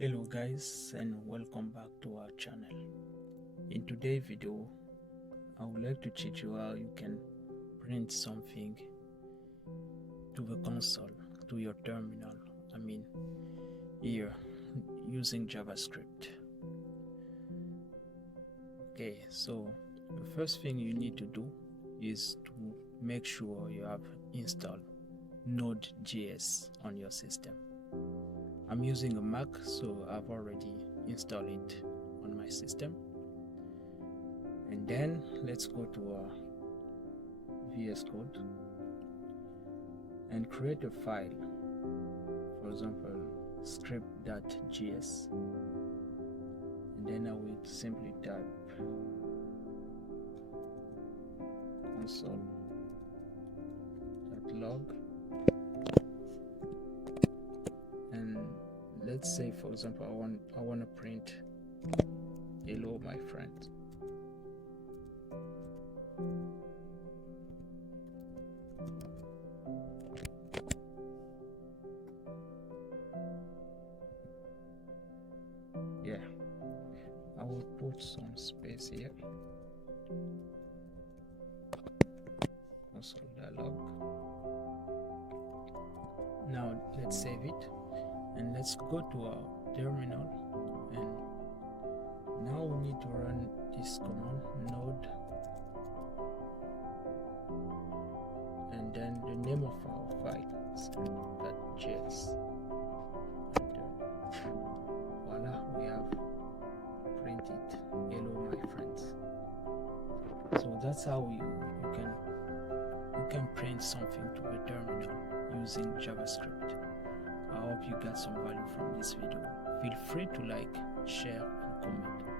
Hello guys, and welcome back to our channel. In today's video I would like to teach you how you can print something to the console, to your terminal, here using JavaScript. Okay, so the first thing you need to do is to make sure you have installed Node.js on your system. I'm using a Mac, so I've already installed it on my system. And then let's go to our VS Code and create a file, for example script.js, and then I will simply type console.log, and let's say, for example, I want to print hello my friend. Yeah, I will put some space here. Console.log. Now let's save it and let's go to our terminal, and now we need to run this command node and then the name of our file script.js. Voila, we have printed hello my friends. So that's how you can print something to the terminal using JavaScript. I hope you got some value from this video. Feel free to like, share and comment.